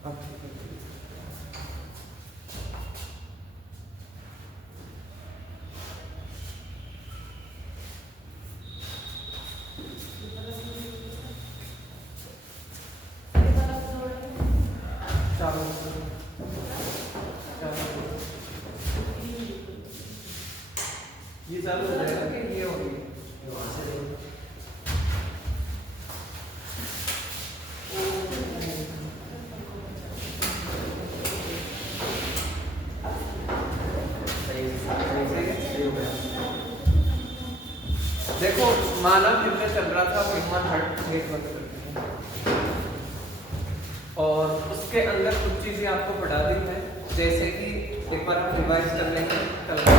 अब चारों ये चालू हो जाएगा कि ये होगी वहां से देखो मानव हृदय चल रहा था, ह्यूमन हार्ट रेट बंद करके, और उसके अंदर कुछ चीजें आपको पढ़ा दी है, जैसे कि एक बार हम रिवाइज कर लेंगे। कल का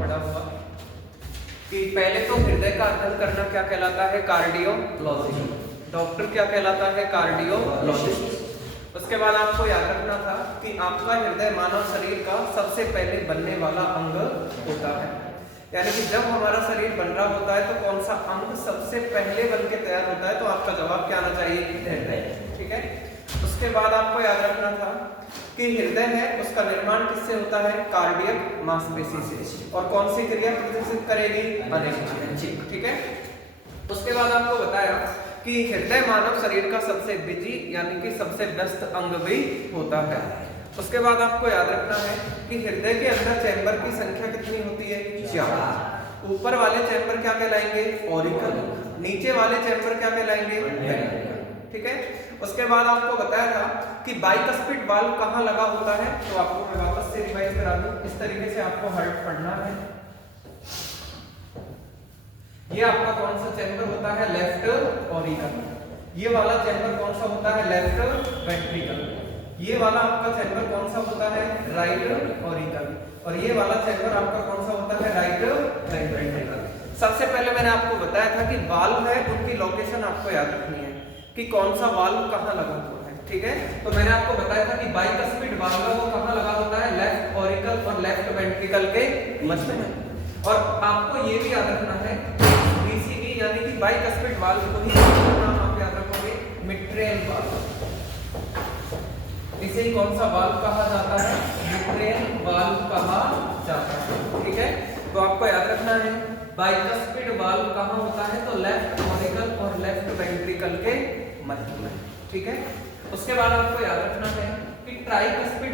पढ़ा हुआ कि पहले तो हृदय का अध्ययन करना क्या कहलाता है, कार्डियोलॉजिस्ट। डॉक्टर क्या कहलाता है, कार्डियोलॉजिस्ट। उसके बाद आपको याद रखना था कि आपका हृदय मानव शरीर का सबसे पहले बनने वाला अंग होता है, यानी कि जब हमारा शरीर बन रहा होता है तो कौन सा अंग सबसे पहले बन के तैयार होता है, तो आपका जवाब क्या आना चाहिए, हृदय। ठीक है। उसके बाद आपको याद रखना था कि हृदय है उसका निर्माण किससे होता है, कार्डियक मांसपेशी से, और कौन सी क्रिया प्रदर्शित करेगी, अनिश्चित। ठीक है। उसके बाद आपको बताया कि हृदय मानव शरीर का सबसे बिजी यानी कि सबसे व्यस्त अंग भी होता है। उसके बाद आपको याद रखना है कि हृदय के अंदर चैम्बर की संख्या कितनी होती है, 4। ऊपर वाले चैम्बर क्या कहलाएंगे, ऑरिकल, नीचे वाले चैम्बर क्या कहलाएंगे, वेंट्रिकल। ठीक है। उसके बाद आपको बताया था कि बाइकस्पिड वाल्व कहाँ लगा होता है, तो आपको मैं वापस से रिवाइज करा दूं। इस तरीके से आपको हार्ट पढ़ना है। ये आपका कौन सा चैम्बर होता है, लेफ्ट ऑरिकल। ये वाला चैम्बर कौन सा होता है, लेफ्ट वेंट्रिकल। ये वाला आपका चैम्बर कौन सा होता है, राइट ऑरिकल। और ये वाला चैम्बर आपका कौन सा होता है, राइट वेंट्रिकल। सबसे पहले मैंने आपको बताया था कि वाल्व है उनकी लोकेशन आपको याद रखनी है कि कौन सा वाल्व कहाँ लगा हुआ है। ठीक है। तो मैंने आपको बताया था कि बाइकस्पिड वाल्व है वो कहाँ लगा होता है, लेफ्ट ऑरिकल और लेफ्ट वेंट्रिकल के मध्य में। और आपको ये भी याद रखना है बीसीई यानी कि बाइकस्पिड वाल्व को ही नाम आप याद रखोगे, मिट्रेल वाल्व। इसे कौन सा वाल्व कहा जाता है, मिट्रेल वाल्व कहा जाता है। ठीक है। तो आपको याद रखना है बाइकस्पिड वाल्व कहाँ होता है, तो लेफ्ट ऑरिकल और लेफ्ट वेंट्रिकल के मध्य में। ठीक है। उसके बाद आपको याद रखना है कि ट्राइकस्पिड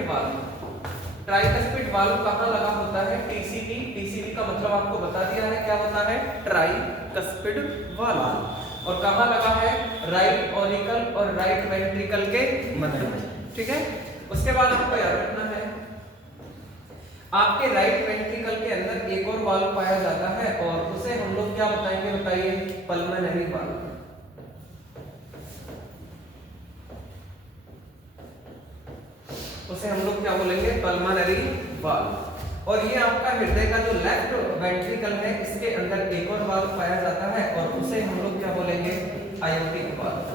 वाल्व कहाँ लगा होता है, टीसीवी। टीसीवी का मतलब आपको बता दिया है, क्या होता है, ट्राइकस्पिड वाल्व। और कहाँ लगा है, राइट ऑरिकल और राइट वेंट्रिकल के मध्य में। ठीक है। उसके बाद आपको याद रखना है आपके राइट वेंट्रिकल के अंदर एक और वाल्व पाया जाता है, और उसे हम लोग क्या बताएंगे, बताइए, पल्मोनरी वाल्व। उसे हम लोग क्या बोलेंगे, पल्मोनरी वाल्व। और ये आपका हृदय का जो लेफ्ट वेंट्रिकल है इसके अंदर एक और वाल्व पाया जाता है, और उसे हम लोग क्या बोलेंगे, आयोटिक वाल्व।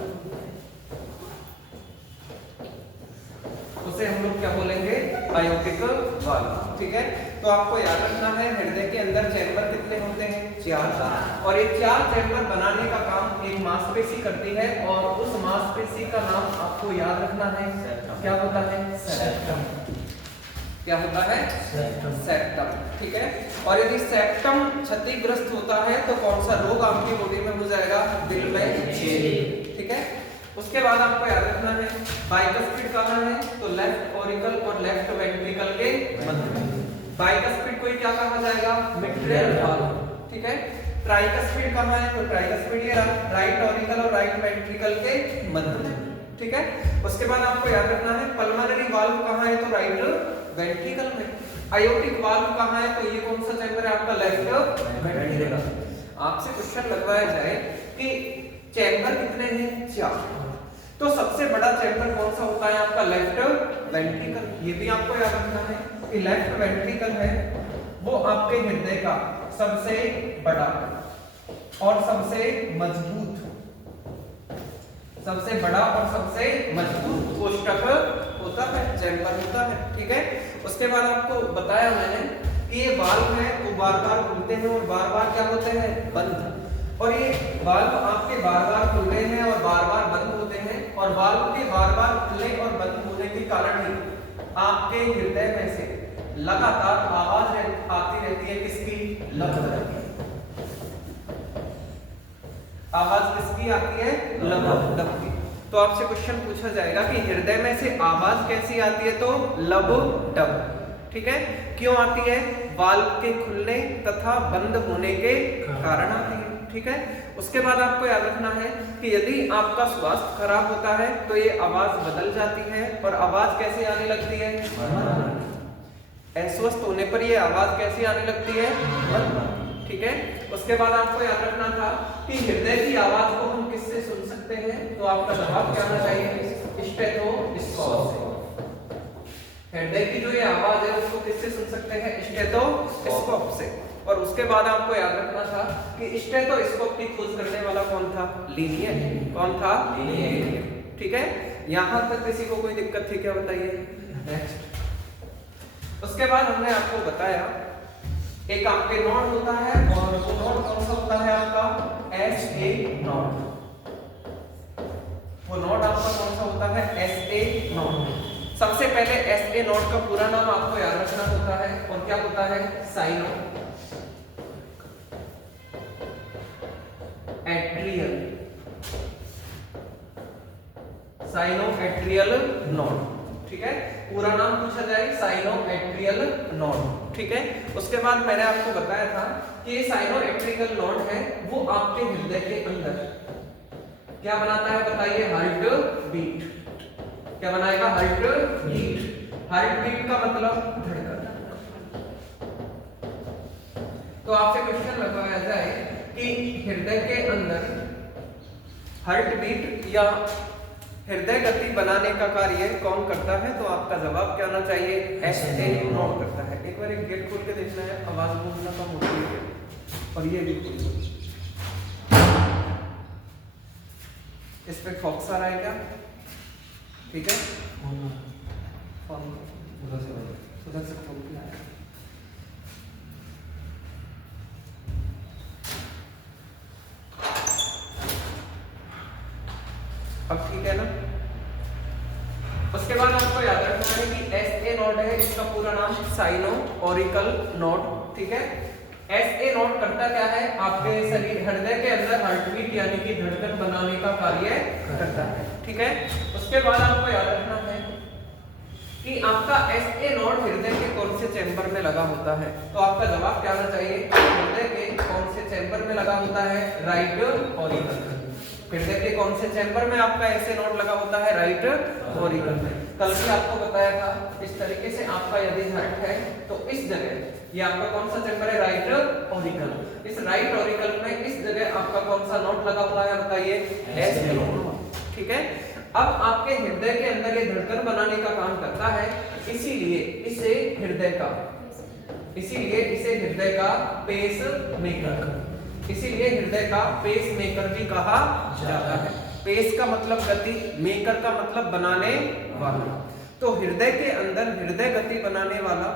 उसे हम लोग क्या बोलेंगे, आयोटिक वाल्व। ठीक है। तो आपको याद रखना है हृदय के अंदर चैम्बर कितने होते हैं, 4। और ये 4 चैम्बर बनाने का काम एक मांसपेशी करती है, और उस मांसपेशी का नाम आपको याद रखना है, क्या होता है, सेप्टम। क्या होता है, सेप्टम। ठीक है। और यदि सेप्टम क्षतिग्रस्त होता है तो कौन सा रोग आपकी बॉडी में हो जाएगा, दिल में झिल्ली। ठीक है। उसके बाद आपको याद रखना है बाइकस्पिड कहाँ है, तो लेफ्ट ऑरिकल और लेफ्ट वेंट्रिकल के मध्य में। बाइकस्पिड को क्या कहा जाएगा, मिट्रेल वाल्व। ठीक है। ट्राइकस्पिड कहाँ है, तो ट्राइकस्पिड ये राइट ऑरिकल और राइट वेंट्रिकल के मध्य में। ठीक है। उसके बाद आपको याद रखना है पल्मोनरी वाल्व कहाँ है, तो राइट वेंट्रिकल में। आयोटिक वाल्व कहाँ है, तो ये कौन सा चैम्बर है आपका, लेफ्ट वेंट्रिकल। आपसे क्वेश्चन लगवाया जाए कि चैम्बर कितने हैं, 4, तो सबसे बड़ा चैम्बर कौन सा होता है आपका, लेफ्ट वेंट्रिकल। ये भी आपको याद रखना है कि लेफ्ट वेंट्रिकल है वो आपके हृदय का सबसे बड़ा और सबसे मजबूत, सबसे बड़ा और सबसे मजबूत कोष्ठक होता है, चैम्बर होता है। ठीक है। उसके बाद आपको बताया मैंने कि ये वाल्व है वो बार बार खुलते हैं और बार बार क्या होते हैं, बंद। और ये वाल्व आपके बार बार खुल रहे हैं और बार बार बंद होते हैं, और वाल्व के बार बार खुलने और बंद होने के कारण ही आपके हृदय में से लगातार आवाज आती रहती है। किसकी? लब की। आवाज किसकी आती है? लब की। तो आपसे क्वेश्चन पूछा जाएगा कि हृदय में से आवाज कैसी आती है? तो लब डब। ठीक है, क्यों आती है? वाल्व के खुलने तथा बंद होने के कारण आती है। ठीक है, उसके बाद आपको याद रखना है कि यदि आपका स्वास्थ्य खराब होता है तो ये आवाज बदल जाती है, और आवाज कैसे आने लगती है? अस्वस्थ होने पर ये आवाज कैसी आने लगती है? ठीक है, उसके बाद आपको याद रखना था कि हृदय की आवाज को हम किससे सुन सकते हैं? तो आपका जवाब क्या होना चाहिए? स्टेथोस्कोप से। हृदय की जो ये आवाज है उसको किससे सुन सकते हैं? स्टेथोस्कोप से। और उसके बाद आपको याद रखना था कि स्टेथोस्कोप की खोज करने वाला कौन था? लीनियर। कौन था? लीनियर। ठीक है, यहां तक किसी को कोई दिक्कत थी क्या? बताइए। नेक्स्ट, उसके बाद हमने आपको बताया एक आपके नोड होता है, और वो नोड कौन सा होता है? आपका SA नोड। वो नोड आपका कौन सा होता है? SA node. सबसे पहले SA नोड का पूरा नाम आपको याद रखना होता है, और क्या होता है? Cyano atrial. Cyano atrial node. ठीक है, पूरा नाम पूछा जाए साइनो एट्रियल नोड। ठीक है, उसके बाद मैंने आपको बताया था कि ये साइनो एट्रियल नोड है, वो आपके हृदय के अंदर क्या बनाता है? बताइए। Heart beat. क्या बनाएगा? Heart beat. हार्ट बीट का मतलब धड़कन। तो आपसे क्वेश्चन लगाया जाए कि हृदय के अंदर हार्ट बीट या हृदय गति बनाने का कार्य कौन करता है? तो आपका जवाब क्या होना चाहिए? SA नोड करता है। एक बार एक गेट खोल के देखना है, आवाज बोलना कम होती है। और ये भी इस पे फॉक्स आ रहा है क्या? ठीक है, उधर से खोल के आया। अब ठीक है ना? उसके बाद आपको याद रखना है कि SA नोड है, इसका पूरा नाम साइनो ऑरिकल नोड। ठीक है, SA नोड करता क्या है? आपके शरीर हृदय के अंदर हार्टबीट यानी कि धड़कन बनाने का कार्य करता है। ठीक है, उसके बाद आपको याद रखना है कि आपका SA नोड हृदय के कौन से चैम्बर में लगा होता है? तो आपका जवाब क्या होना चाहिए? हृदय के कौन से चैम्बर में लगा होता है? Right auricle. हृदय के कौन से चैम्बर में आपका SA नोड लगा होता है? राइट ऑरिकल में। कल भी आपको बताया था, इस तरीके से आपका यदि हार्ट है तो इस जगह ये आपका कौन सा चैम्बर है? Right auricle. इस राइट ऑरिकल में इस जगह आपका कौन सा नोड लगा हुआ है? बताइए। SA node. ठीक है, अब आपके हृदय के अंदर ये धड़कन बनाने का काम करता है, इसीलिए इसे हृदय का पेस मेकर, इसीलिए हृदय का पेस मेकर भी कहा जाता है। पेस का मतलब गति, मेकर का मतलब बनाने वाला। तो हृदय के अंदर हृदय गति बनाने वाला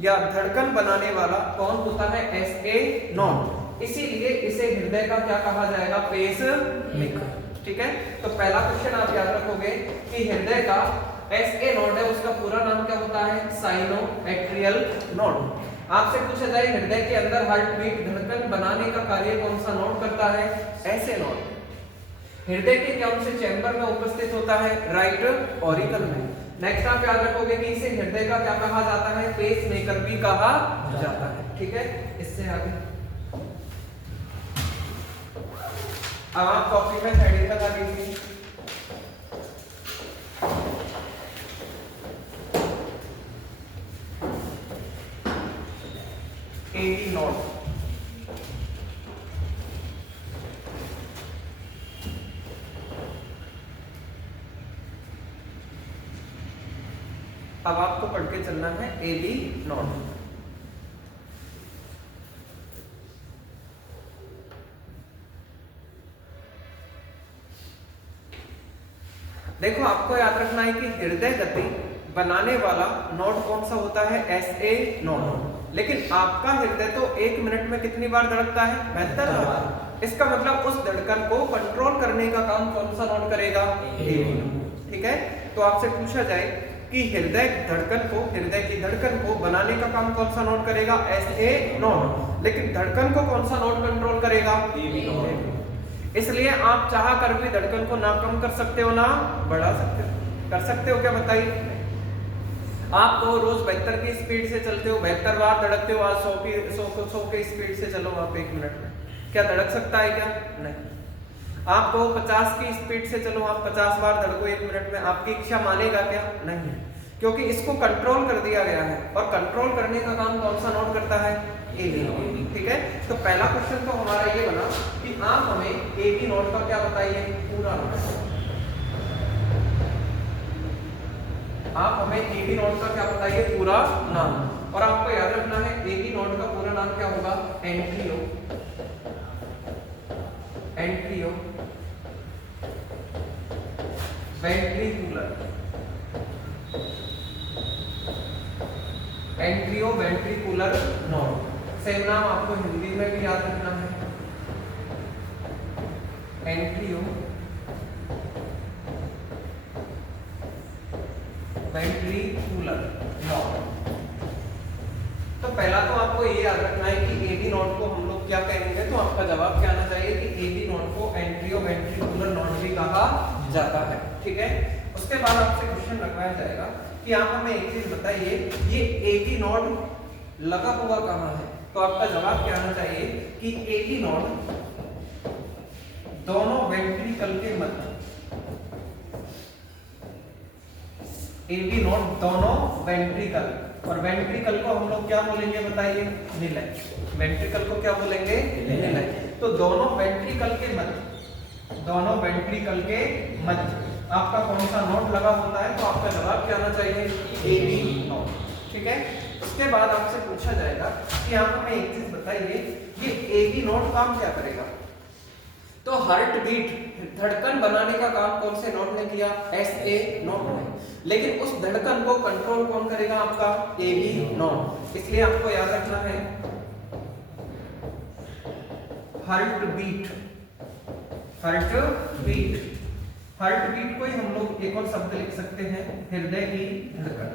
या धड़कन बनाने वाला कौन होता है? SA node. इसीलिए इसे हृदय का क्या कहा जाएगा? Pace maker. ठीक है, तो पहला क्वेश्चन आप याद रखोगे कि हृदय का SA नोड है, उसका पूरा नाम क्या होता है? Cyano atrial node. आपसे पूछा जाए हृदय के अंदर हार्ट बीट धड़कन बनाने का कार्य कौन सा नोड करता है? SA node. हृदय के कौन से चैम्बर में उपस्थित होता है? राइट ऑरिकल में। नेक्स्ट आप याद रखोगे कि इसे हृदय का क्या कहा जाता है? पेस मेकर भी कहा जाता है। ठीक है, इससे आगे अब आप कॉपी में हेडिंग लगा दीजिए। AD node. अब आपको पढ़ के चलना है AD नोड। देखो, आपको याद रखना है कि हृदय गति बनाने वाला नोड कौन सा होता है? SA node. लेकिन आपका हृदय तो 1 मिनट में कितनी बार धड़कता है? 72 बार। इसका मतलब उस धड़कन को कंट्रोल करने का काम कौन सा नोड करेगा? AB node. ठीक है, तो आपसे पूछा जाए कि हृदय की धड़कन को बनाने का काम कौन सा नोड करेगा? SA node. लेकिन धड़कन को कौन सा नोड कंट्रोल करेगा? AB node. इसलिए आप चाह कर भी धड़कन को ना कम कर सकते हो ना बढ़ा सकते हो। कर सकते हो क्या बताइए? आप तो रोज 72 की स्पीड से चलते हो, 72 बार धड़कते हो, आज 100 की स्पीड से चलो आप 1 मिनट में, क्या धड़क सकता है क्या? नहीं। आप तो 50 की स्पीड से चलो, आप 50 बार धड़को 1 मिनट में, आपकी इच्छा मानेगा क्या? नहीं, क्योंकि इसको कंट्रोल कर दिया गया है। और कंट्रोल करने का काम कौन सा नोड करता है? AB node. ठीक है, तो पहला क्वेश्चन तो हमारा ये बना कि आप हमें एबी नोड का क्या बताइए? पूरा नाम। आप हमें एबी नोड का क्या बताइए? पूरा नाम। और आपको याद रखना है एबी नोड का पूरा नाम क्या होगा? एंट्रियो वेंट्रिकुलर नोड। सेम नाम आपको हिंदी में भी याद रखना है, एंट्रियो वेंट्रिकुलर नोड। तो पहला तो आपको ये याद रखना है कि एबी नोड को हम लोग क्या कहेंगे, तो आपका जवाब क्या आना चाहिए कि एबी नोड को एंट्रियो वेंट्रिकुलर नोड भी कहा जाता है। ठीक है, उसके बाद आपसे क्वेश्चन रखवाया जाएगा कि आप हमें एक चीज बताइए, ये एबी नोड लगा हुआ कहाँ है? तो आपका जवाब क्या आना चाहिए कि एबी नोड दोनों वेंट्रिकल के मध्य, एबी नोड दोनों वेंट्रिकल, और वेंट्रिकल को हम लोग क्या बोलेंगे बताइए? निलय। वेंट्रिकल को क्या बोलेंगे? निलय। तो दोनों वेंट्रिकल के मध्य आपका कौन सा नोड लगा होता है? तो आपका जवाब क्या आना चाहिए? AB node. ठीक है, उसके बाद आपसे पूछा जाएगा कि आप हमें एक चीज बताइए, ये एबी नोड काम क्या करेगा? तो हार्ट बीट, धड़कन बनाने का काम कौन से नोड ने किया? एसए नोड ने। लेकिन उस धड़कन को कंट्रोल कौन करेगा? आपका एबी नोड। इसलिए आपको याद रखना है हार्ट बीट को ही हम लोग एक और शब्द लिख सकते हैं, हृदय की धड़कन।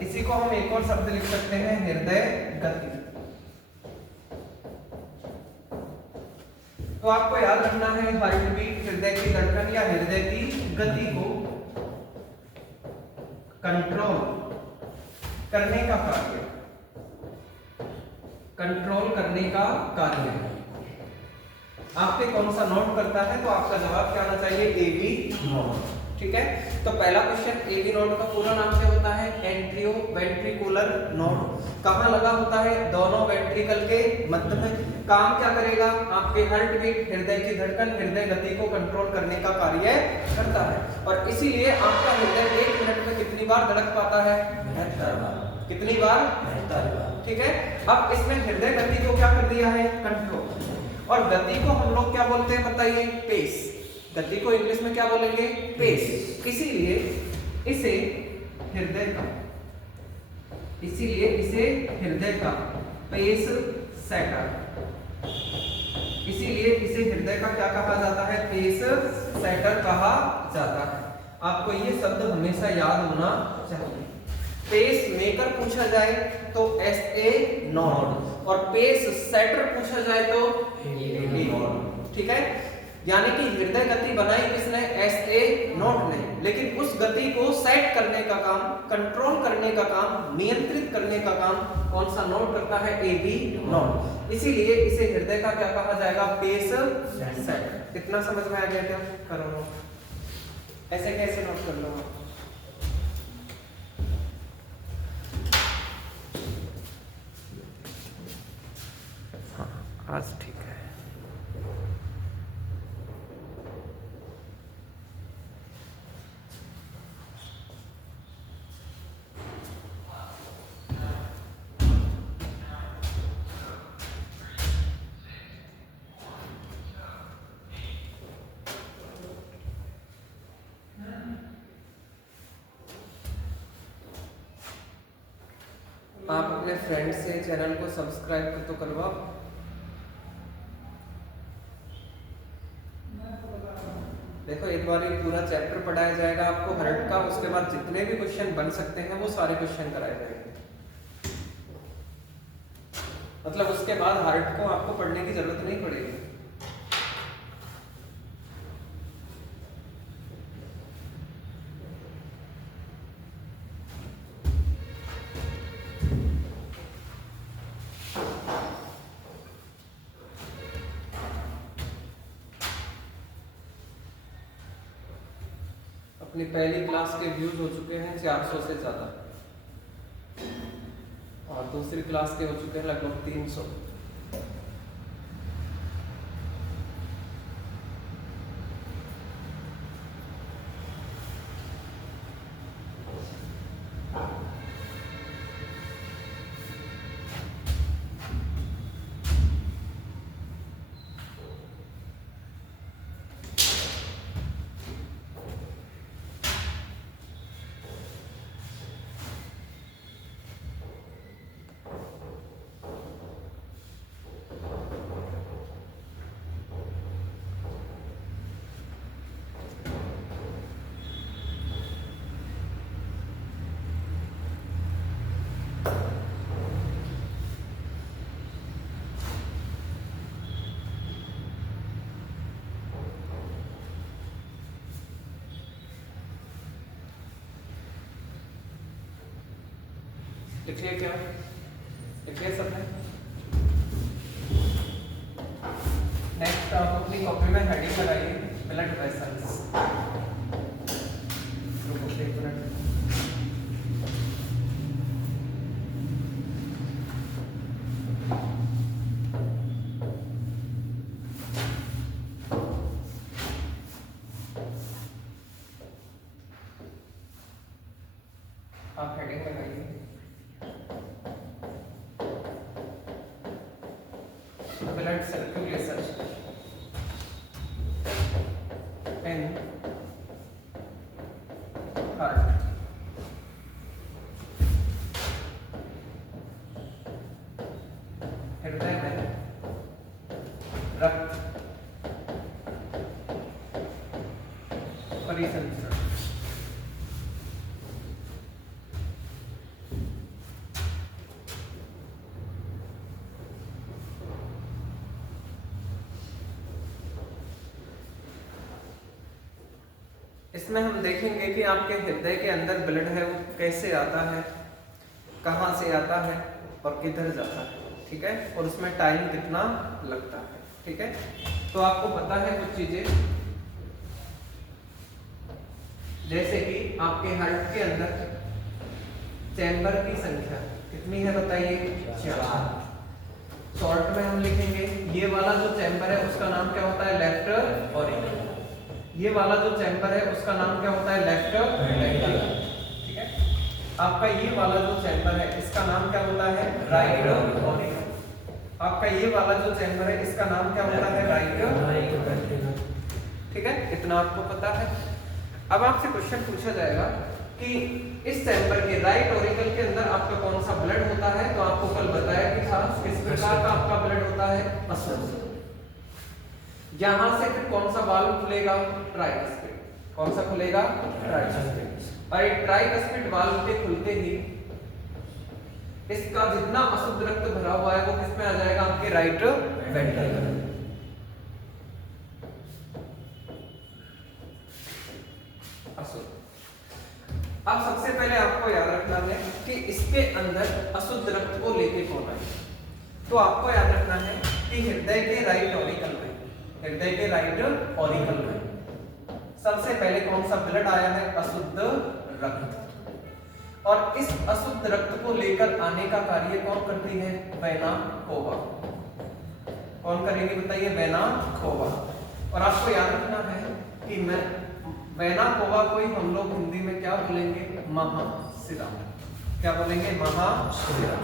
इसी को हम एक और शब्द लिख सकते हैं, हृदय गति। तो आपको याद रखना है हार्ट बीट, हृदय की धड़कन या हृदय की गति को कंट्रोल करने का कार्य आपके कौन सा नोड करता है? तो आपका जवाब क्या आना चाहिए? AB node. ठीक है, तो पहला क्वेश्चन, एबी नोड का पूरा नाम क्या होता है? एंट्रियो वेंट्रिकुलर नोड। कहाँ लगा होता है? दोनों वेंट्रिकल के मध्य में। काम क्या करेगा? आपके हार्ट बीट, हृदय की धड़कन, हृदय गति को कंट्रोल करने का कार्य करता है। और इसीलिए आपका हृदय 1 मिनट में कितनी बार धड़क पाता है? 72 बार। कितनी बार? 72 बार। ठीक है, अब इसमें हृदय गति को क्या कर दिया है? कंट्रोल। और गति को हम लोग क्या बोलते हैं बताइए? पेस। गति को इंग्लिश में क्या बोलेंगे? पेस। इसीलिए इसे हृदय का पेस सेटर, इसीलिए इसे हृदय का क्या कहा जाता है? पेस सेटर कहा जाता है। आपको ये शब्द हमेशा याद होना चाहिए। पेस मेकर पूछा जाए तो एसए नोड, और पेस सेटर पूछा जाए तो एबी नोड। ठीक है, यानी कि हृदय गति बनाई किसने? एसए नोड ने। लेकिन उस गति को सेट करने का काम, कंट्रोल करने का काम, नियंत्रित करने का काम कौन सा नोड करता है? AB node. इसीलिए इसे हृदय का क्या कहा जाएगा? Pace setter. इतना समझ में आ गया क्या? करो नोट, ऐसे कैसे नोट कर लो? आज ठीक है। आप अपने फ्रेंड से चैनल को सब्सक्राइब तो करवाओ। देखो एक बार ये पूरा चैप्टर पढ़ाया जाएगा आपको हर्ट का, उसके बाद जितने भी क्वेश्चन बन सकते हैं वो सारे क्वेश्चन कराए जाएंगे। मतलब उसके बाद हर्ट को आपको पढ़ने की जरूरत नहीं पड़ेगी। अपनी पहली क्लास के व्यूज हो चुके हैं 400 से ज्यादा, और दूसरी क्लास के हो चुके हैं लगभग 300। लिखिए क्या लिखिए सब में। नेक्स्ट आप अपनी कॉपी में हेडिंग लगाइए ब्लड वेसल्स। रुको एक मिनट। आप हेडिंग लगाइए ब्लड सर्कुलेशन इन हार्ट। हृदय में रक्त परिसंचरण। इसमें हम देखेंगे कि आपके हृदय के अंदर ब्लड है वो कैसे आता है, कहाँ से आता है और किधर जाता है, ठीक है, और उसमें टाइम कितना लगता है, ठीक है। तो आपको पता है कुछ चीजें, जैसे कि आपके हार्ट के अंदर चैम्बर की संख्या कितनी है बताइए, 4। शॉर्ट में हम लिखेंगे ये वाला जो चैम्बर है उसका नाम क्या होता है, लेफ्ट ऑरिकल। ये वाला जो चैम्बर है उसका नाम क्या होता है, लेफ्ट वेंट्रिकल, ठीक है। आपका ये वाला जो चैम्बर है इसका नाम क्या होता है, राइट ऑरिकल। आपका ये वाला जो चैम्बर है इसका नाम क्या होता है, राइट वेंट्रिकल, ठीक है। इतना आपको पता है। अब आपसे क्वेश्चन पूछा जाएगा कि इस चैम्बर के राइट ऑरिकल के अंदर आपका कौन सा ब्लड होता है, तो आपको कल बताया कि था किस प्रकार का आपका ब्लड होता है, अशुद्ध। यहां से फिर कौन सा वाल्व खुलेगा, ट्राइकस्पिड। कौन सा खुलेगा, ट्राइकस्पिड। और एक ट्राइकस्पिड वाल्व के खुलते ही इसका जितना अशुद्ध रक्त भरा हुआ है वो किस में आ जाएगा, आपके राइट वेंट्रिकल। अशुद्ध। अब सबसे पहले आपको याद रखना है कि इसके अंदर अशुद्ध रक्त को लेके कौन आए, तो आपको याद रखना है कि हृदय के राइट ऑरिकल में, हृदय के राइट ऑरिकल में सबसे पहले कौन सा ब्लड आया है, अशुद्ध रक्त। और इस अशुद्ध रक्त को लेकर आने का कार्य कौन करती है, वेना कोवा। कौन करेगी बताइए, वेना कोवा। और आपको याद रखना है कि मैं वेना कोवा को ही हम लोग हिंदी में क्या बोलेंगे, महाशिरा। क्या बोलेंगे, महाशिरा।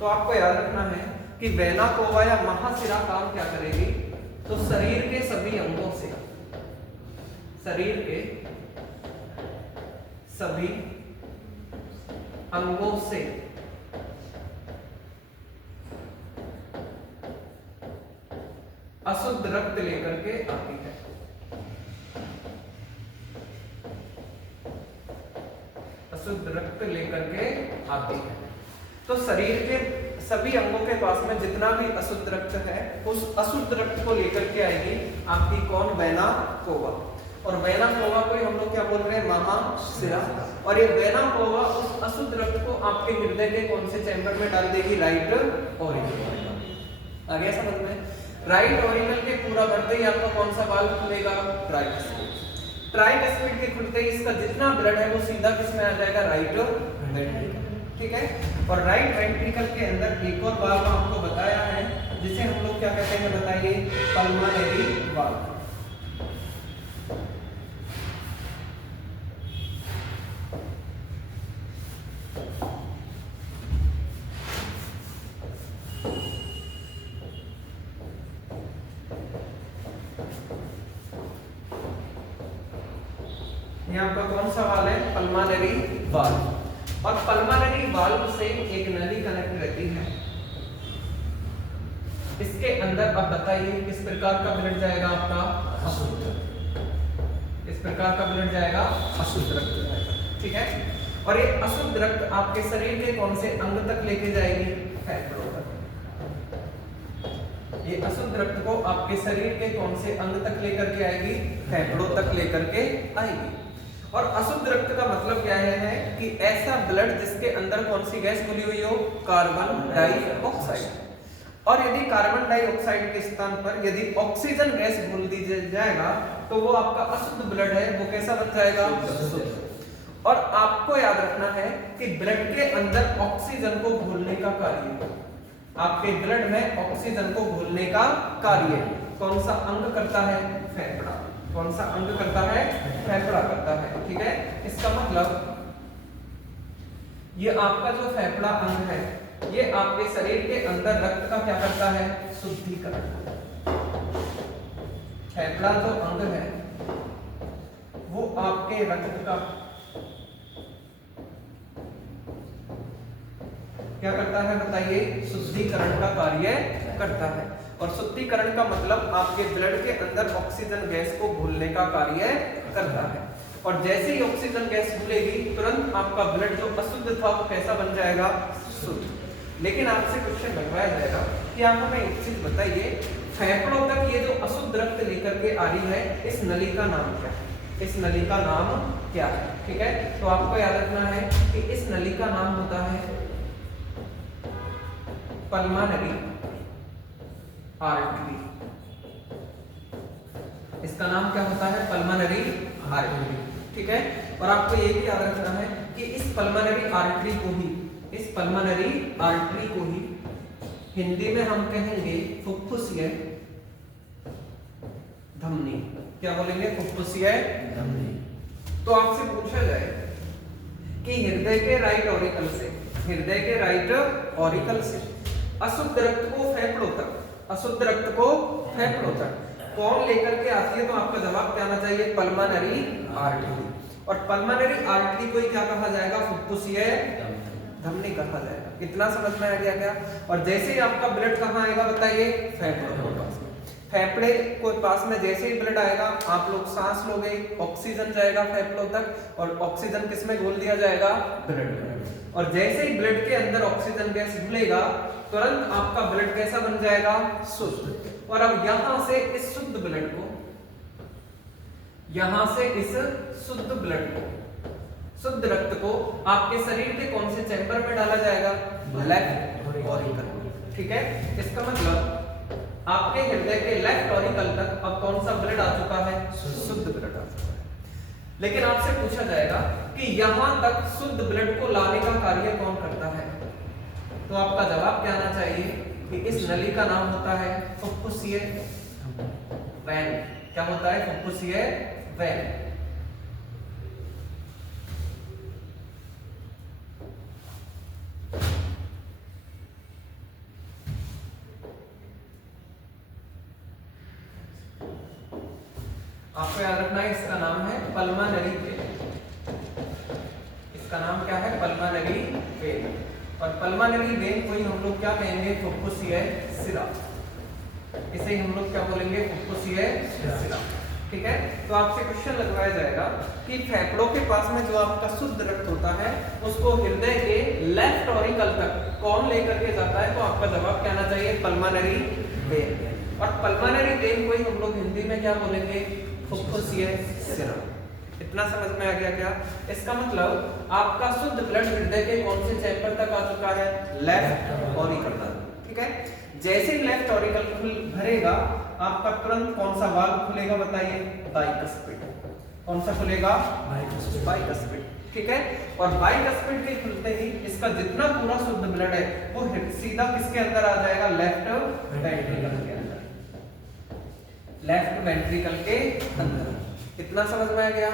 तो आपको याद रखना है कि वेना कोवा या महाशिरा काम क्या करेगी, तो शरीर के सभी अंगों से, शरीर के सभी अंगों से अशुद्ध रक्त लेकर के आती है। अशुद्ध रक्त लेकर के आती है। तो शरीर के सभी अंगों के पास में जितना भी अशुद्ध रक्त है उस अशुद्ध रक्त को लेकर के आएगी आपकी कौन, वेना कोवा। और वेना कोवा को हम लोग क्या बोल रहे हैं, मामा सिरा। और ये वेना कोवा उस अशुद्ध रक्त को आपके हृदय के कौन से चैम्बर में डाल देगी, राइट ऑरिकल। आ गया समझ में? राइट ऑरिकल के पूरा भरते ही आपका कौन सा वाल्व खुलेगा, ट्राइकस्पिड। ट्राइकस्पिड के खुलते ही इसका जितना ब्लड है वो सीधा किस में आ जाएगा, राइट वेंट्रिकल। ठीक है। और राइट वेंट्रिकल के अंदर एक और वाल्व आपको बताया है जिसे हम लोग क्या कहते हैं, बताइए, पल्मोनरी वाल्व। ये आपका कौन सा वाल्व है, पल्मोनरी वाल्व। और पल्मोनरी वाल्व से एक नली कनेक्ट रहती है। इसके अंदर अब बताइए किस प्रकार का ब्लड जाएगा आपका, अशुद्ध। इस प्रकार का ब्लड जाएगा, अशुद्ध रक्त जाएगा। ठीक है। और ये अशुद्ध रक्त आपके शरीर के कौन से अंग तक लेके जाएगी, फेफड़ों तक। ये अशुद्ध रक्त को आपके शरीर के कौन से अंग तक लेकर के आएगी, फेफड़ों तक लेकर के आएगी। और अशुद्ध रक्त का मतलब क्या है कि ऐसा ब्लड जिसके अंदर कौन सी गैस घुली हुई हो, कार्बन डाइऑक्साइड। और यदि कार्बन डाइऑक्साइड के स्थान पर यदि ऑक्सीजन गैस घोल दी जाएगा तो वो आपका अशुद्ध ब्लड है, वो कैसा बन जाएगा, शुद्ध। और आपको याद रखना है कि ब्लड के अंदर ऑक्सीजन को घोलने का कार्य, आपके ब्लड में ऑक्सीजन को घोलने का कार्य कौन सा अंग करता है, फेफड़ा। कौन सा अंग करता है, फेफड़ा करता है। ठीक है। इसका मतलब ये आपका जो फेफड़ा अंग है ये आपके शरीर के अंदर रक्त का क्या करता है, शुद्धिकरण। फेफड़ा जो अंग है वो आपके रक्त का क्या करता है, बताइए, शुद्धिकरण का कार्य करता है। और शुद्धिकरण का मतलब आपके ब्लड के अंदर ऑक्सीजन गैस को घुलने का कार्य करता है। और जैसे ही ऑक्सीजन गैस घुलेगी तुरंत आपका ब्लड जो अशुद्ध था वो कैसा बन जाएगा, शुद्ध। लेकिन आपसे क्वेश्चन लगवाया जाएगा कि आप हमें एक चीज बताइए, फेफड़ों तक ये जो अशुद्ध रक्त लेकर के आ रही है इस नली का नाम क्या है, इस नली का नाम क्या है। ठीक है। तो आपको याद रखना है कि इस नली का नाम होता है पल्मोनरी आर्टरी। इसका नाम क्या होता है, पल्मोनरी आर्टरी। ठीक है। और आपको ये भी याद रखना है कि इस पल्मोनरी आर्टरी को ही, इस पल्मोनरी आर्टरी को ही हिंदी में हम कहेंगे फुफ्फुसीय धमनी। क्या बोलेंगे, फुफ्फुसीय धमनी। तो आपसे पूछा जाए कि हृदय के राइट ऑरिकल से, हृदय के राइट ऑरिकल से अशुद्ध रक्त को फेफड़ों तक, अशुद्ध रक्त को फेफड़ों तक कौन लेकर के आती है, तो आपका जवाब क्या आना चाहिए, पल्मोनरी आर्टरी। और पल्मोनरी आर्टरी को ही क्या कहा जाएगा, फुफ्फुसीय धमनी कहा जाएगा। इतना समझ में आ गया क्या? और जैसे ही आपका ब्लड कहाँ आएगा बताइए, फेफड़ों के पास। फेफड़े को पास में जैसे ही ब्लड आएगा आप लोग सांस लोगे, ऑक्सीजन जाएगा फेफड़ों तक और ऑक्सीजन किस में घोल दिया जाएगा, ब्लड में। और जैसे ही ब्लड के अंदर ऑक्सीजन गैस घुलेगा तुरंत आपका ब्लड कैसा बन जाएगा, शुद्ध। और अब यहां से इस शुद्ध ब्लड को, यहां से इस शुद्ध ब्लड को, शुद्ध रक्त को आपके शरीर के कौन से चैम्बर में डाला जाएगा, लेफ्ट ऑरिकल। ठीक है। इसका मतलब आपके हृदय के लेफ्ट ऑरिकल तक अब कौन सा ब्लड आ चुका है, शुद्ध ब्लड आ चुका है। लेकिन आपसे पूछा जाएगा कि यहां तक शुद्ध ब्लड को लाने का कार्य कौन करता है, तो आपका जवाब क्या आना चाहिए कि इस नली का नाम होता है फुफ्फुसीय वेन। क्या होता है, फुफ्फुसीय वेन। आपको याद रखना है इसका नाम है पल्मोनरी वेन। इसका नाम क्या है, पल्मोनरी वेन। और पल्मोनरी वेन को ही हम लोग क्या कहेंगे, फुफ्फुसीय सिरा। इसे ही हम लोग क्या बोलेंगे, फुफ्फुसीय शिरा। ठीक है, तो आपसे क्वेश्चन लगवाया जाएगा कि फेफड़ों के पास में जो आपका शुद्ध रक्त होता है उसको हृदय के लेफ्ट ऑरिकल तक कौन लेकर के जाता है, तो आपका जवाब क्या आना चाहिए, पल्मोनरी वेन। और पल्मोनरी वेन को ही हम लोग हिंदी में क्या बोलेंगे, फुफ्फुसीय शिरा। इतना समझ में आ गया क्या? इसका मतलब आपका शुद्ध ब्लड हृदय के कौन से चैम्बर तक आ चुका है, लेफ्ट ऑरिकल तक। ठीक है, जैसे ही लेफ्ट ऑरिकल भरेगा आपका तुरंत कौन सा वाल्व खुलेगा, बताइए, बाइकस्पिड। कौन सा खुलेगा, बाइकस्पिड। ठीक है, और बाइकस्पिड के खुलते ही इसका जितना पूरा शुद्ध ब्लड है वो सीधा किसके अंदर आ जाएगा, लेफ्ट वेंट्रिकल के अंदर, लेफ्ट वेंट्रिकल के अंदर। इतना समझ में आ गया?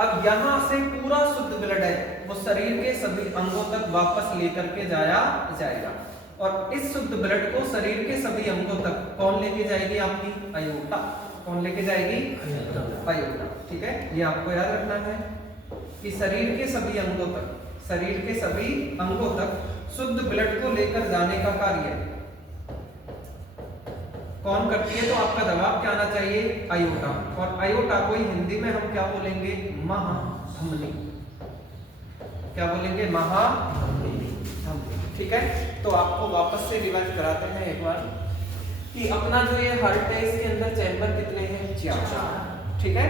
अब यहां से पूरा शुद्ध ब्लड है वो शरीर के सभी अंगों तक वापस लेकर के जाया जाएगा, और इस शुद्ध ब्लड को शरीर के सभी अंगों तक कौन लेके जाएगी, आपकी अयोटा। कौन लेके जाएगी, अयोटा। ठीक है, ये आपको याद रखना है कि शरीर के सभी अंगों तक, शरीर के सभी अंगों तक शुद्ध ब्लड को लेकर जाने का कार्य कौन करती है, तो आपका जवाब क्या आना चाहिए, अयोटा। और अयोटा को हिंदी में हम क्या बोलेंगे, महाधमनी। क्या बोलेंगे, महाधमनी। ठीक है, तो आपको वापस से रिवाइज कराते हैं एक बार कि अपना जो ये हार्ट है इसके अंदर चैम्बर कितने हैं, 4। ठीक है,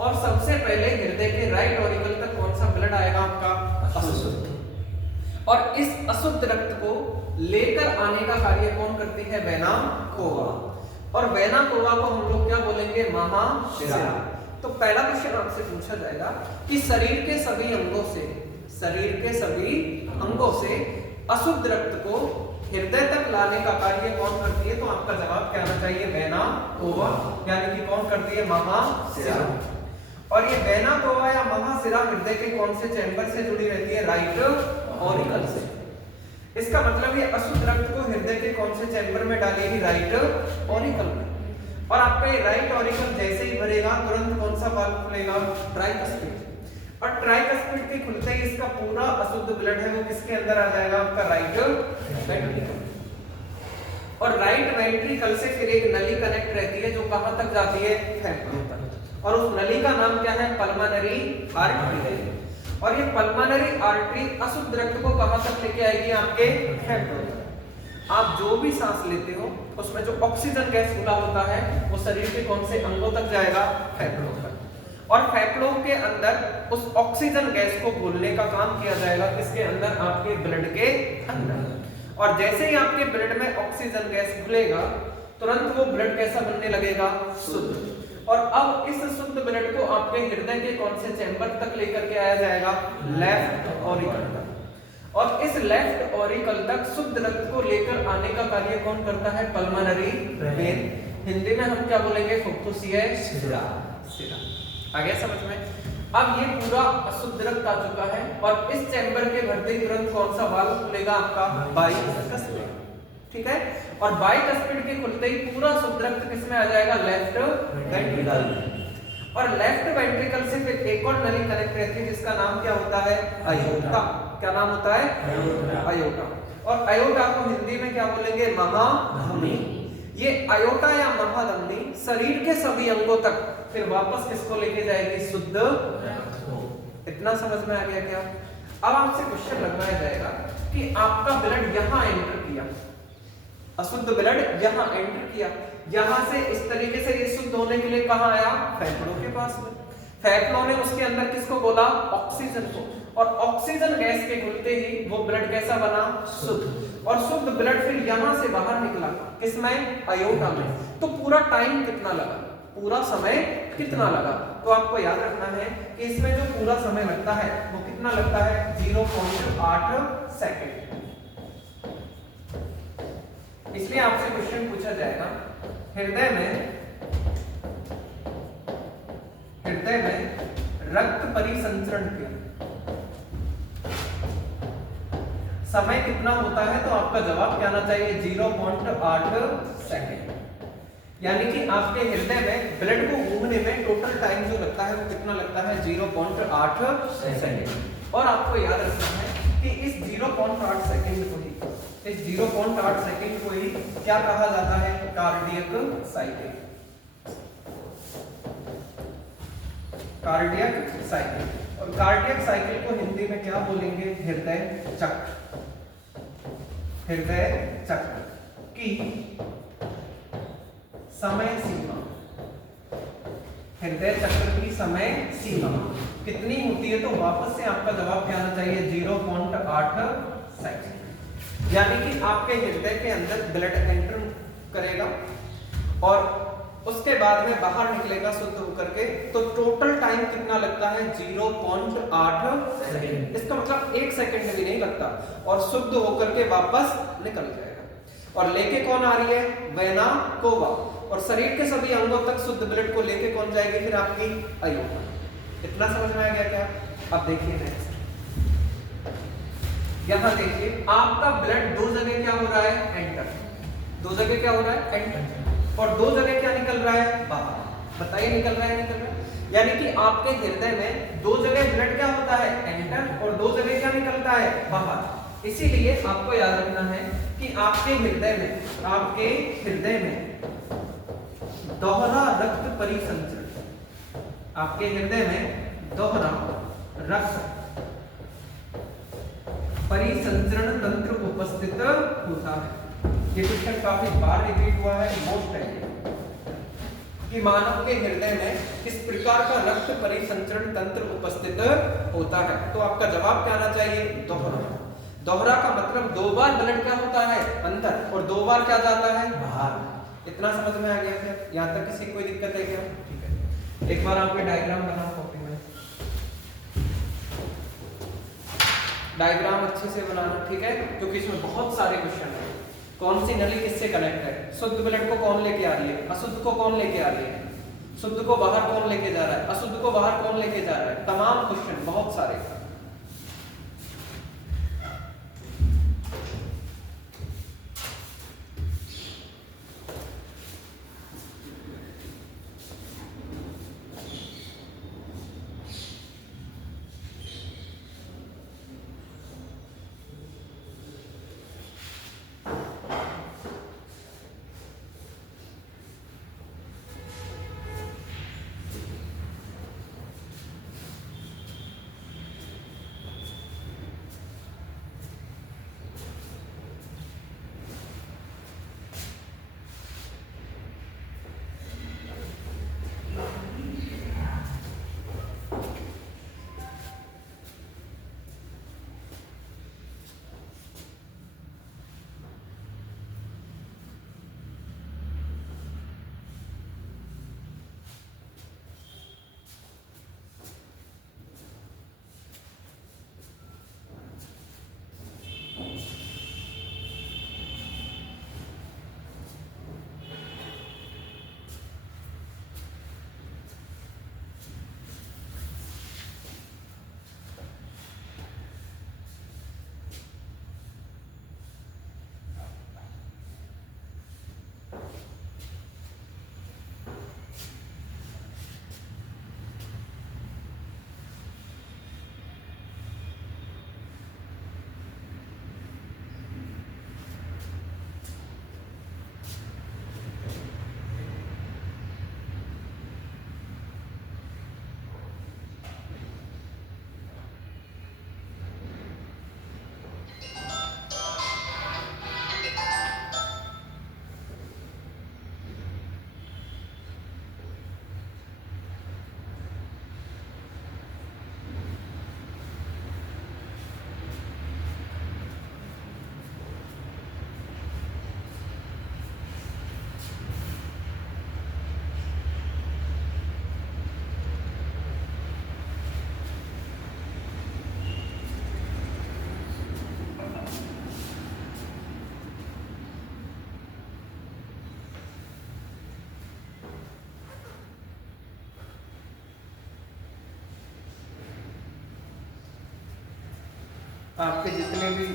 और सबसे पहले हृदय के राइट ऑरिकल तक कौन सा ब्लड आएगा, आपका अशुद्ध। और इस अशुद्ध रक्त को लेकर आने का कार्य कौन करती है, वेना कोवा। और वेना कोवा को हम लोग क्या बोलेंगे, महाशिरा। तो पहला क्वेश्चन आपसे पूछा जाएगा कि शरीर के सभी अंगों से, शरीर के सभी अंगों से अशुद्ध रक्त को हृदय तक लाने का कार्य कौन करती है, तो आपका जवाब क्या आना चाहिए, वेना कोवा, यानी कि कौन करती है, महाशिरा। और ये वेना कोवा या महाशिरा हृदय के कौन से चैम्बर से जुड़ी रहती है, राइट ऑरिकल से। इसका मतलब ये अशुद्ध रक्त को हृदय के कौन से चैम्बर में डालेगी, राइट ऑरिकल में। और आपका ये राइट ऑरिकल जैसे ही भरेगा तुरंत कौन सा वाल्व खुलेगा, ट्राइकस्पिड। और ट्राइकस्पिड के खुलते ही इसका पूरा अशुद्ध ब्लड है वो किसके अंदर आ जाएगा, आपका राइट वेंट्रिकल। और राइट वेंट्रिकल से फिर एक नली कनेक्ट रहती है जो कहां तक जाती है, फेफड़ों तक, और उस नली का नाम क्या है, पल्मोनरी आर्टरी है। और ये पल्मोनरी आर्टरी अशुद्ध रक्त को कहां तक लेके आएगी, आपके फेफड़ों तक। आप जो भी सांस लेते हो उसमें जो ऑक्सीजन गैस खुला होता है वो शरीर के कौन से अंगों तक जाएगा, फेफड़ों तक। और फेफड़ों के अंदर उस ऑक्सीजन गैस को घोलने का काम किया जाएगा किसके अंदर, आपके ब्लड के अंदर। और जैसे ही आपके ब्लड में ऑक्सीजन गैस घुलेगा तुरंत वो ब्लड कैसा बनने लगेगा, शुद्ध। और अब इस शुद्ध ब्लड को आपके हृदय के कौन से चैम्बर तक लेकर के आया जाएगा, लेफ्ट ऑरिकल तक। और इस लेफ्ट ऑरिकल तक शुद्ध रक्त को लेकर आने का कार्य कौन करता है, पल्मोनरी वेन। हिंदी में हम क्या बोलेंगे, फुफ्फुसीय शिरा। आ गया समझ में? अब ये पूरा अशुद्ध रक्त आ चुका है और इस चैम्बर के भरते ही तुरंत कौन सा वाल्व खुलेगा, आपका बाइकस्पिड। ठीक है, और बाइकस्पिड के खुलते ही पूरा शुद्ध रक्त किसमें आ जाएगा, लेफ्ट वेंट्रिकल। और लेफ्ट वेंट्रिकल से फिर एक और नली कनेक्ट रहती है जिसका नाम क्या होता है, अयोटा। क्या नाम होता है, अयोटा। और अयोटा को हिंदी में क्या बोलेंगे, महाधमनी। ये अयोटा या महाधमनी शरीर के सभी अंगों तक फिर वापस किसको लेके जाएगी, शुद्ध। इतना समझ में आ गया क्या? अब आपसे क्वेश्चन लगवाया जाएगा कि आपका ब्लड यहां एंटर किया, अशुद्ध ब्लड यहां एंटर किया, यहां से इस तरीके से ये शुद्ध होने के लिए कहां आया, फेफड़ों के पास में। फेफड़ों ने उसके अंदर किसको बोला, ऑक्सीजन को। और ऑक्सीजन गैस के घुलते ही वो ब्लड कैसा बना, शुद्ध। और शुद्ध ब्लड फिर यहां से बाहर निकला किसमें, अयोटा में। तो पूरा टाइम कितना लगा, पूरा समय कितना लगा, तो आपको याद रखना है कि इसमें जो पूरा समय लगता है वो कितना लगता है, 0.8 सेकंड। इसलिए आपसे क्वेश्चन पूछा जाएगा, हृदय में रक्त परिसंचरण के समय कितना होता है, तो आपका जवाब क्या आना चाहिए, 0.8 सेकंड। यानी कि आपके हृदय में ब्लड को घूमने में टोटल टाइम जो लगता है वो कितना लगता है, 0.8 सेकंड। और आपको याद रखना है कि इस 0.8 सेकंड को ही इस 0.8 सेकंड को ही क्या कहा जाता है? Cardiac cycle. Cardiac cycle. और कार्डियक साइकिल को हिंदी में क्या बोलेंगे? हृदय चक्र। हृदय चक्र की समय सीमा, हृदय चक्र की समय सीमा कितनी होती है? तो वापस से आपका जवाब क्या आना चाहिए? 0.8 सेकंड। यानी कि आपके हृदय के अंदर ब्लड एंटर करेगा और उसके बाद में बाहर निकलेगा शुद्ध होकर के, तो टोटल टाइम कितना लगता है? 0.8 सेकंड। इसका मतलब 1 सेकंड भी नहीं लगता और शुद्ध होकर के वापस निकल जाएगा। और लेके कौन आ रही है? Vena cava. और शरीर के सभी अंगों तक शुद्ध ब्लड को लेके कौन जाएगी? फिर आपकी अयोटा। इतना समझ में आ गया क्या? अब देखिए नेक्स्ट, यहां देखिए आपका ब्लड दो जगह क्या हो रहा है? एंटर। दो जगह क्या हो रहा है? एंटर। और दो जगह क्या निकल रहा है? बाहर। बताइए निकल रहा है, निकल रहा है? यानी कि आपके हृदय में दो जगह ब्लड क्या होता है? एंटर। और दो जगह क्या निकलता है? बाहर। इसीलिए आपको याद रखना है कि आपके हृदय में दोहरा रक्त परिसंचरण, आपके हृदय में दोहरा रक्त परिसंचरण तंत्र उपस्थित होता है। ये क्वेश्चन काफी बार रिपीट हुआ है, मोस्ट है कि मानव के हृदय में किस प्रकार का रक्त परिसंचरण तंत्र उपस्थित होता है। तो आपका जवाब क्या आना चाहिए? दोहरा। दोहरा का मतलब दो बार ब्लड क्या होता है? अंदर, और दो बार क्या जाता है? बाहर। इतना समझ में आ गया क्या? यहाँ तक किसी कोई दिक्कत है क्या? ठीक है, एक बार आपके डायग्राम बनाओ कॉपी में। डायग्राम अच्छे से बनाना, ठीक है, क्योंकि इसमें बहुत सारे क्वेश्चन है। कौन सी नली किससे कनेक्ट है? शुद्ध ब्लड को कौन लेके आ रही है? अशुद्ध को कौन लेके आ रही है? शुद्ध को बाहर कौन लेके जा रहा है? अशुद्ध को बाहर कौन लेके जा रहा है? तमाम क्वेश्चन बहुत सारे। आपके जितने भी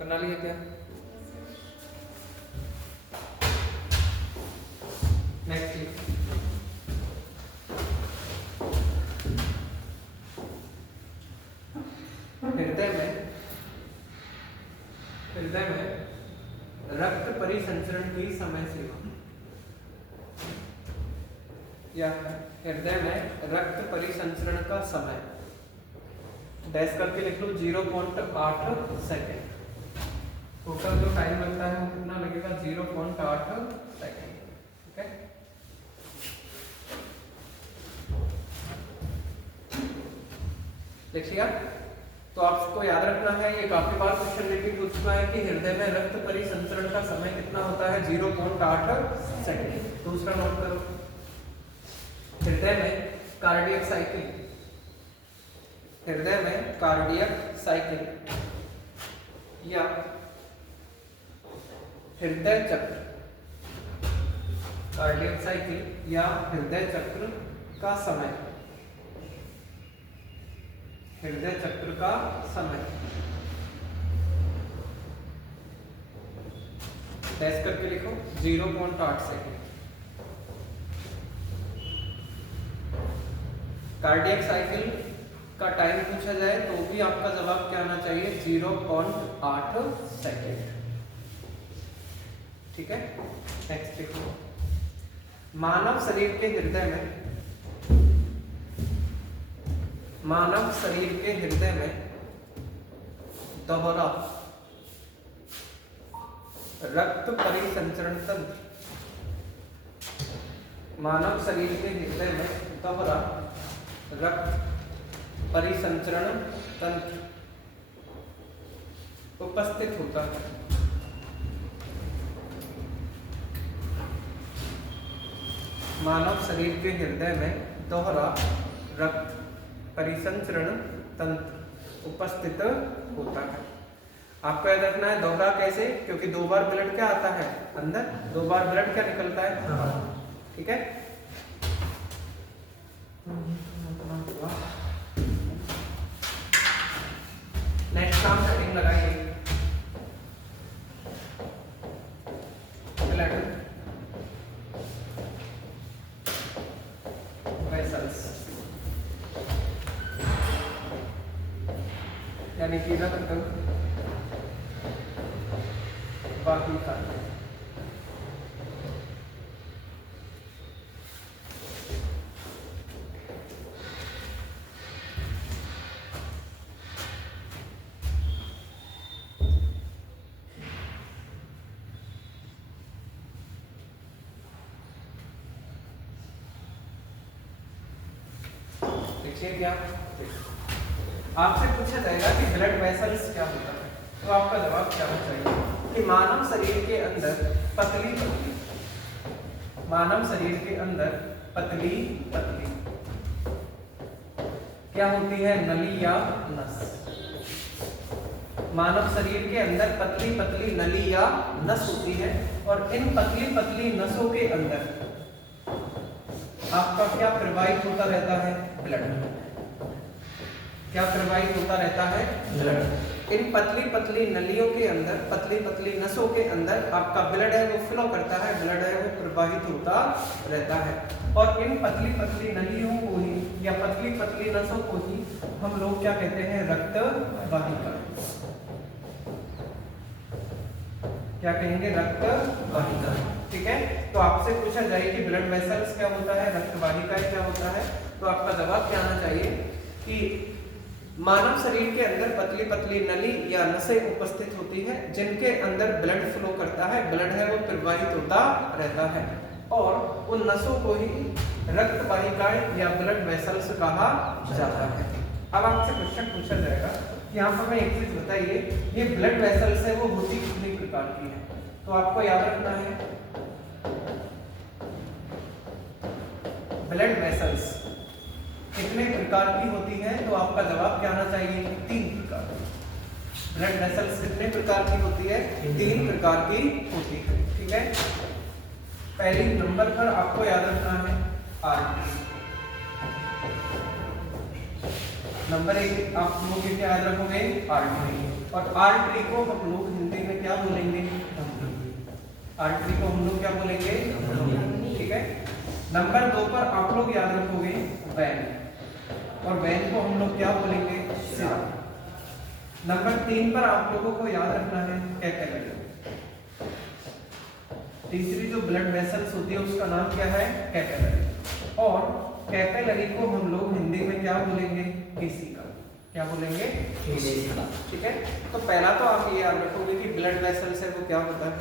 प्रणाली है क्या? नेक्स्ट हृदय में रक्त परिसंचरण की समय सीमा, या हृदय में रक्त परिसंचरण का समय डैश करके लिख लो 0.8 सेकेंड। टोटल जो टाइम लगता है वो कितना लगेगा? 0.8 सेकेंड। ठीक है, देखिएगा। तो आपको याद रखना है, ये काफी बार क्वेश्चन रिपीट हो चुका है कि हृदय में रक्त परिसंचरण का समय कितना होता है? 0.8 सेकेंड। दूसरा नोट करो, हृदय में कार्डियक साइकिल, हृदय में कार्डियक साइकिल या हृदय चक्र, कार्डियक साइकिल या हृदय चक्र का समय, हृदय चक्र का समय डैश करके लिखो 0.8 सेकेंड। कार्डियक साइकिल का टाइम पूछा जाए तो भी आपका जवाब क्या आना चाहिए? 0.8 सेकेंड। ठीक है, नेक्स्ट देखो, मानव शरीर के हृदय में, मानव शरीर के हृदय में दोहरा रक्त परिसंचरण तंत्र, मानव शरीर के हृदय में दोहरा रक्त परिसंचरण तंत्र उपस्थित होता है। मानव शरीर के हृदय में दोहरा रक्त परिसंचरण तंत्र उपस्थित होता है। आपको याद रखना है दोहरा कैसे, क्योंकि दो बार ब्लड क्या आता है अंदर, दो बार ब्लड क्या निकलता है। ठीक है, नेक्स्ट काम सेटिंग लगाइए। वेसल्स यानी कि रक्त वाहिका, देखिए क्या आपसे पूछा जाएगा कि ब्लड वेसल्स क्या होता है, तो आपका जवाब क्या होना चाहिए कि मानव शरीर के अंदर पतली पतली, मानव शरीर के अंदर पतली पतली क्या होती है? नली या नस। मानव शरीर के अंदर पतली पतली नली या नस होती है और इन पतली पतली नसों के अंदर आपका क्या प्रवाहित होता रहता है? ब्लड। क्या प्रवाहित होता रहता है? ब्लड। इन पतली पतली नलियों के अंदर, पतली पतली नसों के अंदर आपका ब्लड है वो फ्लो करता है, ब्लड है वो प्रवाहित होता रहता है। और इन पतली पतली नलियों को ही या पतली पतली नसों को ही हम लोग क्या कहते हैं? रक्त वाहिका। क्या कहेंगे? रक्त वाहिका। ठीक है, तो आपसे पूछा जाए कि ब्लड वेसल्स क्या होता है, रक्त वाहिका क्या होता है, तो आपका जवाब क्या आना चाहिए कि मानव शरीर के अंदर पतली पतली नली या नसें उपस्थित होती है जिनके अंदर ब्लड फ्लो करता है, ब्लड है वो प्रवाहित होता रहता है और उन नसों को ही रक्त वाहिकाएं या ब्लड वेसल्स कहा जाता है। अब आपसे क्वेश्चन पूछा जाएगा, यहाँ पर मैं एक चीज बताइए, ये ब्लड वेसल्स है वो होती कितनी प्रकार की है, तो आपको याद रखना है ब्लड वेसल्स कितने प्रकार की होती है, तो आपका जवाब क्या आना चाहिए? 3 प्रकार। ब्लड वेसल्स कितने प्रकार की होती है? 3 प्रकार की होती है। ठीक है, पहली नंबर पर आपको याद रखना है आर्टरी। नंबर 1 आप लोग क्या याद रखोगे? आर्टरी। और आर्टरी को हम लोग हिंदी में क्या बोलेंगे? आर्टरी को हम लोग क्या बोलेंगे? ठीक है। नंबर 2 पर आप लोग याद रखोगे वैन, और वैन को हम लोग क्या बोलेंगे? सिरा। नंबर 3 पर आप लोगों को याद रखना है कैपिलरी। तीसरी जो ब्लड वेसल्स होती है उसका नाम क्या है? कैपिलरी। और कैपिलरी को हम लोग हिंदी में क्या बोलेंगे? केशिका। क्या बोलेंगे? केशिका। ठीक है। तो पहला तो आप ये याद रखोगे कि ब्लड वेसल्स है वो क्या होता है।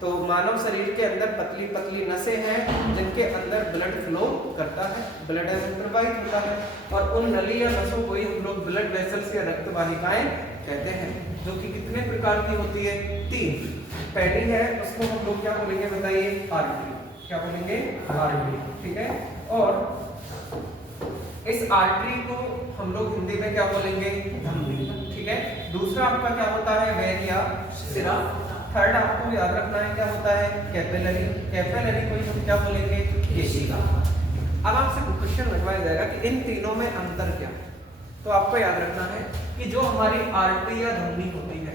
तो मानव शरीर के अंदर पतली पतली नसें हैं जिनके अंदर ब्लड फ्लो करता है, ब्लड प्रवाहित होता है, और उन नली या नसों को ही हम लोग ब्लड वेसल्स या रक्त वाहिकाएं कहते हैं, जो कि कितने प्रकार की होती है? 3। पहली है उसको हम लोग क्या बोलेंगे? बताइए। आर्टरी। क्या बोलेंगे? आर्टरी। ठीक है। और इस आर्टरी को हम लोग हिंदी में क्या बोलेंगे? धमनी। ठीक है। दूसरा आपका क्या होता है? वेन या सिरा। थर्ड आपको याद रखना है क्या होता है? कैपिलरी। कैपिलरी को हम क्या बोलेंगे? केशिका। अब आपसे क्वेश्चन रखवाया जाएगा कि इन तीनों में अंतर क्या है। तो आपको याद रखना है कि जो हमारी आर्टरी या धमनी होती है,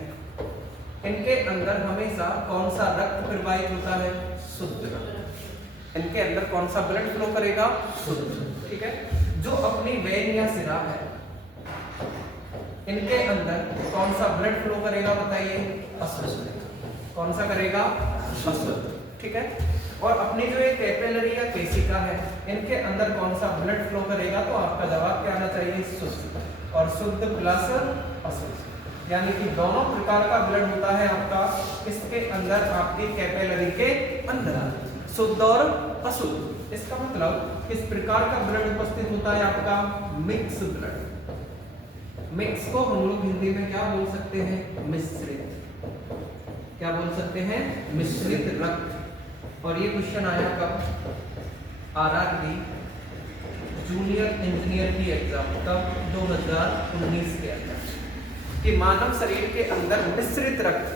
इनके अंदर हमेशा कौन सा रक्त प्रवाहित होता है? शुद्ध रक्त। इनके अंदर कौन सा ब्लड फ्लो करेगा? शुद्ध। ठीक है। जो अपनी वेन या सिरा है, इनके अंदर कौन सा ब्लड फ्लो करेगा? बताइए। अशुद्ध। कौन सा करेगा? अशुद्ध। ठीक है। और अपनी जो ये कैपिलरी या केशिका है, इनके अंदर कौन सा ब्लड फ्लो करेगा? तो आपका जवाब क्या आना चाहिए? शुद्ध। और शुद्ध प्लस अशुद्ध, यानी कि दोनों प्रकार का ब्लड होता है आपका इसके अंदर, आपकी कैपिलरी के अंदर, शुद्ध और अशुद्ध। इसका मतलब किस प्रकार का ब्लड उपस्थित होता है आपका? Mix blood. मिक्स को हम लोग हिंदी में क्या बोल सकते हैं? मिश्रित। क्या बोल सकते हैं? मिश्रित रक्त। और ये क्वेश्चन आया कब? आरआरबी जूनियर इंजीनियर की एग्जाम तब 2019 के अंदर, कि मानव शरीर के अंदर मिश्रित रक्त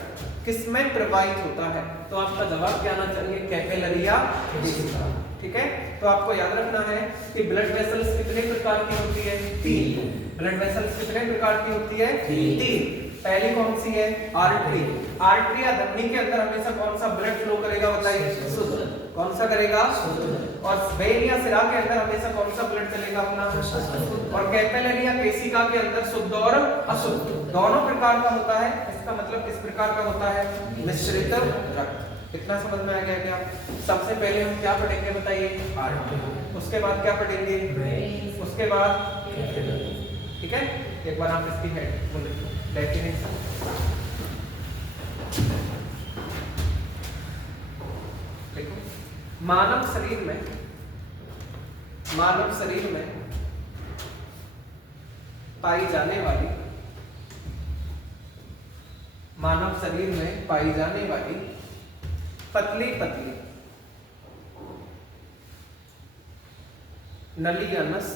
किसमें प्रवाहित होता है? तो आपका जवाब क्या आना चाहिए? कैपिलरी या केशिका। ठीक है। तो आपको याद रखना है कि ब्लड वेसल्स कितने प्रकार की होती है? 3। ब्लड वेसल्स कितने प्रकार की होती है? 3। पहली कौन सी है? आर्टरी। आर्टरी या धमनी के अंदर हमेशा कौन सा ब्लड फ्लो करेगा? बताइए। शुद्ध। कौन सा करेगा? शुद्ध। और वेन या सिरा के अंदर हमेशा कौन सा ब्लड चलेगा? अपना शुद्ध। और कैपिलरी या केशिका के अंदर शुद्ध और अशुद्ध दोनों प्रकार का होता है। इसका मतलब किस प्रकार का होता है? मिश्रित रक्त। कितना समझ में आ गया क्या? सबसे पहले हम क्या पढ़ेंगे? बताइए। आर्टरी। उसके बाद क्या पढ़ेंगे? उसके बाद कैपिलरी। ठीक है। एक बार आप इसकी हेड बोलिए डेफिनेशन। देखो, मानव शरीर में पाई जाने वाली पतली पतली नली या नस,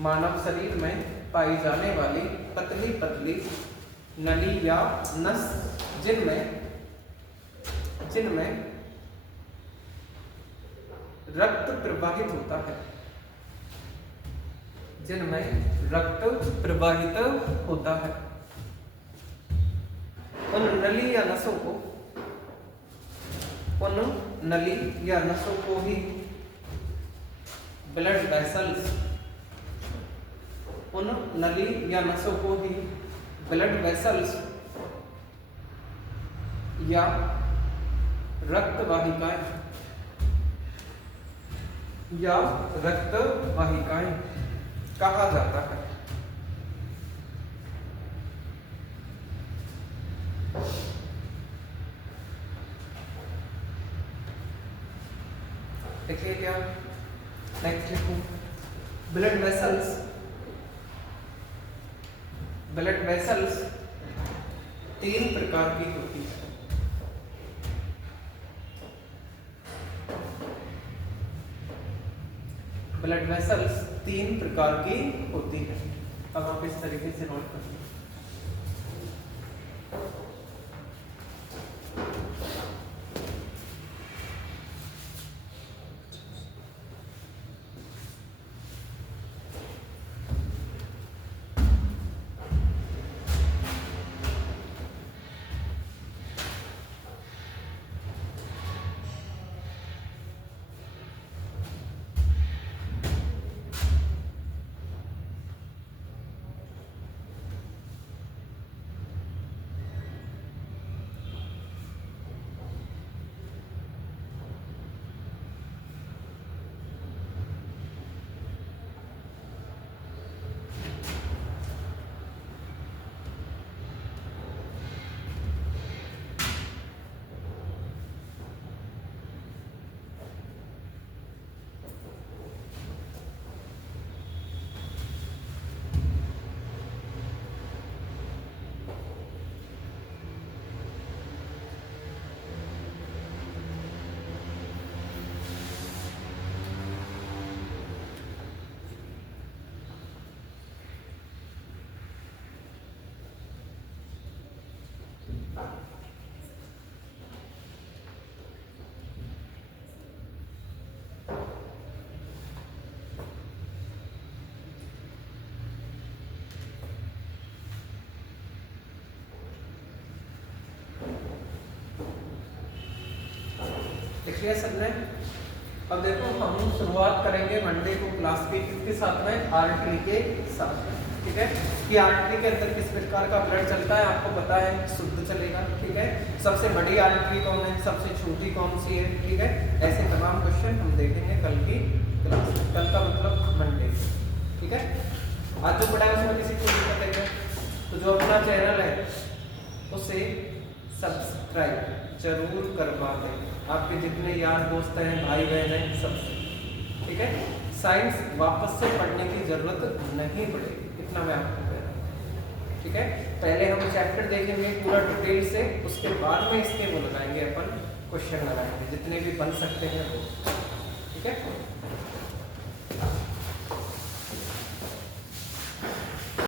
मानव शरीर में पाई जाने वाली पतली पतली नली या नस जिनमें रक्त प्रवाहित होता है, उन नली या नसों को ही ब्लड वेसल्स, उन नली या नसों को ही ब्लड वेसल्स या रक्त वाहिकाएं कहा जाता है। देखिए क्या नेक्स्ट लिखूं? ब्लड वेसल्स 3 प्रकार की होती है। ब्लड वेसल्स 3 प्रकार की होती है। अब आप इस तरीके से नोट करिए। लिया सबने। अब देखो हम शुरुआत करेंगे मंडे को क्लास के किसके साथ में, आर्टरी के साथ। ठीक है, कि आर्टरी के अंदर किस प्रकार का ब्लड चलता है आपको पता है, शुद्ध चलेगा। ठीक है, सबसे बड़ी आर्टरी कौन है, सबसे छोटी कौन सी है। ठीक है, ऐसे तमाम क्वेश्चन हम देखेंगे कल की क्लास में। कल का मतलब मंडे। ठीक है, आज जो पढ़ा है उसमें किसी को दिक्कत है क्या? तो जो अपना चैनल है उसे सब्सक्राइब जरूर करवा दें, आपके जितने यार दोस्त हैं, भाई बहन हैं, सबसे। ठीक है, साइंस वापस से पढ़ने की जरूरत नहीं पड़ेगी, इतना मैं आपको कह रहा हूँ। ठीक है, पहले हम चैप्टर देखेंगे पूरा डिटेल से, उसके बाद में इसके वो लगाएंगे अपन, क्वेश्चन लगाएंगे जितने भी बन सकते हैं वो। ठीक है।